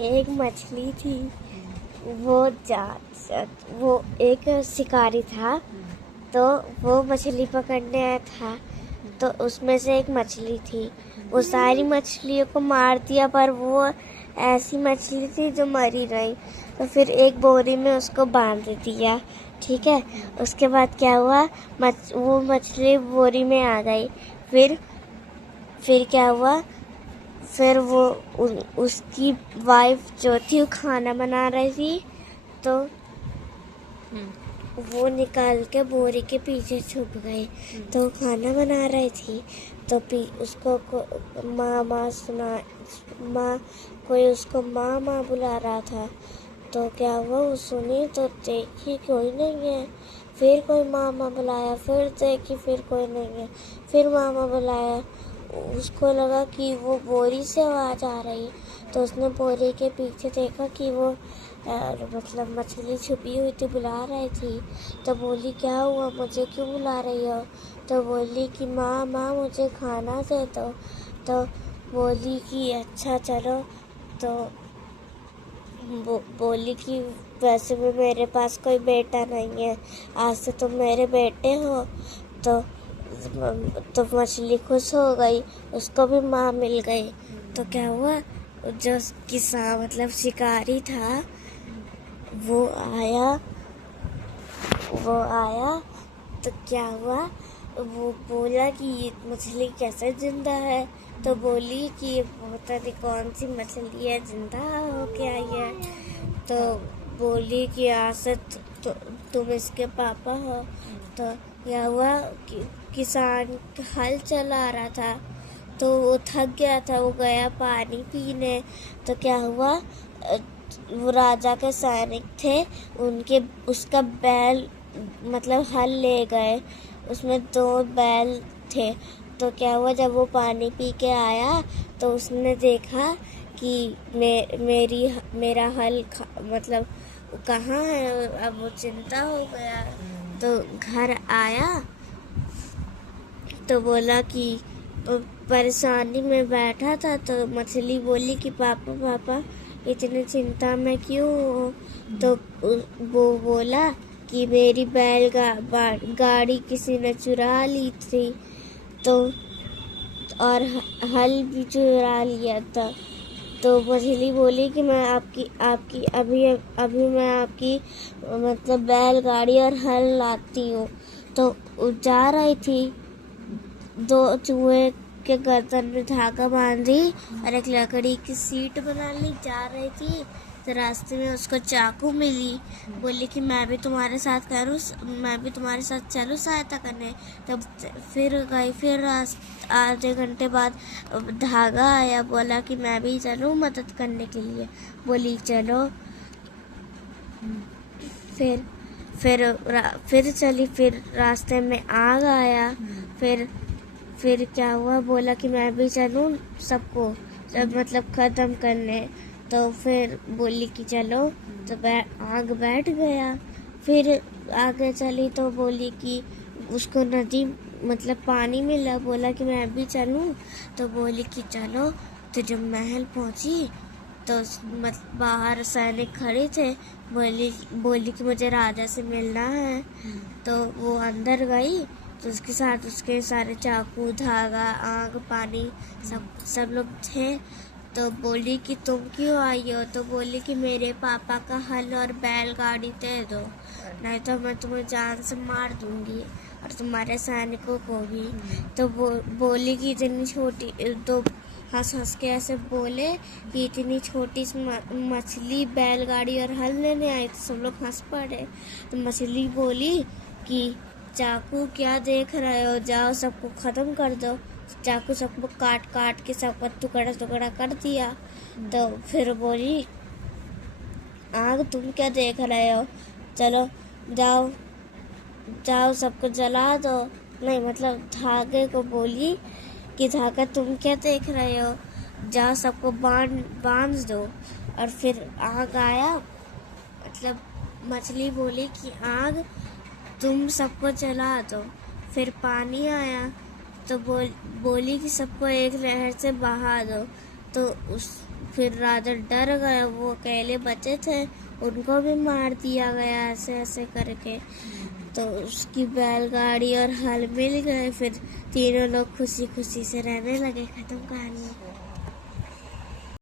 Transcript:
एक मछली थी। वो जा वो एक शिकारी था, तो वो मछली पकड़ने आया था। तो उसमें से एक मछली थी, वो सारी मछलियों को मार दिया, पर वो ऐसी मछली थी जो मरी नहीं। तो फिर एक बोरी में उसको बांध दिया। ठीक है, उसके बाद क्या हुआ, वो मछली बोरी में आ गई। फिर क्या हुआ, फिर वो उसकी वाइफ जो थी वो खाना बना रही थी, तो वो निकाल के बोरी के पीछे छुप गई। तो खाना बना रही थी, तो उसको माँ कोई उसको माँ माँ बुला रहा था। तो क्या हुआ, वो सुनी तो देखी कोई नहीं है। फिर कोई मामा बुलाया, फिर देखी फिर कोई नहीं है। फिर मामा बुलाया, उसको लगा कि वो बोरी से आवाज़ आ रही, तो उसने बोरी के पीछे देखा कि वो मतलब मछली छुपी हुई थी, बुला रही थी। तो बोली क्या हुआ, मुझे क्यों बुला रही हो? तो बोली कि माँ मुझे खाना दे दो। तो बोली कि अच्छा चलो। तो बोली कि वैसे भी मेरे पास कोई बेटा नहीं है, आज से तुम मेरे बेटे हो। तो मछली खुश हो गई, उसको भी माँ मिल गई। तो क्या हुआ, जो किसान मतलब शिकारी था, वो आया तो क्या हुआ, वो बोला कि ये मछली कैसे जिंदा है? तो बोली कि ये पता नहीं कौन सी मछली है, जिंदा हो के आई है। तो बोली कि आज से तुम इसके पापा हो। तो क्या हुआ कि किसान हल चला रहा था, तो वो थक गया था, वो गया पानी पीने। तो क्या हुआ, वो राजा के सैनिक थे, उसका बैल मतलब हल ले गए, उसमें 2 बैल थे। तो क्या हुआ, जब वो पानी पी के आया तो उसने देखा कि मेरा हल मतलब कहाँ है। अब वो चिंता हो गया, तो घर आया तो बोला कि परेशानी में बैठा था। तो मछली बोली कि पापा इतनी चिंता में क्यों हो? तो वो बोला कि मेरी गाड़ी किसी ने चुरा ली थी, तो और हल भी चुरा लिया था। तो मछली बोली कि मैं आपकी अभी मैं आपकी मतलब बैलगाड़ी और हल लाती हूँ। तो जा रही थी, 2 चूहे के गर्दन में धागा बांधी और एक लकड़ी की सीट बना ली, जा रही थी। तो रास्ते में उसको चाकू मिली, बोली कि मैं भी तुम्हारे साथ चलूं सहायता करने। तब फिर गई, फिर आधे घंटे बाद धागा आया, बोला कि मैं भी चलूं मदद करने के लिए। बोली चलो। फिर चली, फिर रास्ते में आग आया। फिर क्या हुआ, बोला कि मैं भी चलूं सबको सब मतलब ख़त्म करने। तो फिर बोली कि चलो, तो आग बैठ गया। फिर आगे चली तो बोली कि उसको नदी मतलब पानी मिला, बोला कि मैं भी चलूं। तो बोली कि चलो। तो जब महल पहुंची तो बाहर सैनिक खड़े थे, बोली कि मुझे राजा से मिलना है। तो वो अंदर गई, तो उसके साथ उसके सारे चाकू, धागा, आग, पानी सब लोग थे। तो बोली कि तुम क्यों आई हो? तो बोली कि मेरे पापा का हल और बैलगाड़ी दे दो, नहीं तो मैं तुम्हें जान से मार दूंगी और तुम्हारे सैनिकों को भी। तो बोली कि इतनी छोटी, तो हंस के ऐसे बोले कि इतनी छोटी मछली बैलगाड़ी और हल लेने आई। तो सब लोग हंस पड़े। तो मछली बोली कि चाकू क्या देख रहे हो, जाओ सबको खत्म कर दो। चाकू सबको काट के सबका टुकड़ा कर दिया। तो फिर बोली आग तुम क्या देख रहे हो, चलो जाओ सबको जला दो। नहीं मतलब धागे को बोली कि धागा तुम क्या देख रहे हो, जाओ सबको बांध दो। और फिर आग आया, मतलब मछली बोली कि आग तुम सबको जला दो। फिर पानी आया, तो बोली कि सबको एक लहर से बहा दो। तो फिर राजा डर गया, वो अकेले बचे थे, उनको भी मार दिया गया ऐसे ऐसे करके। तो उसकी बैलगाड़ी और हल मिल गए, फिर तीनों लोग खुशी खुशी से रहने लगे। खत्म कहानी।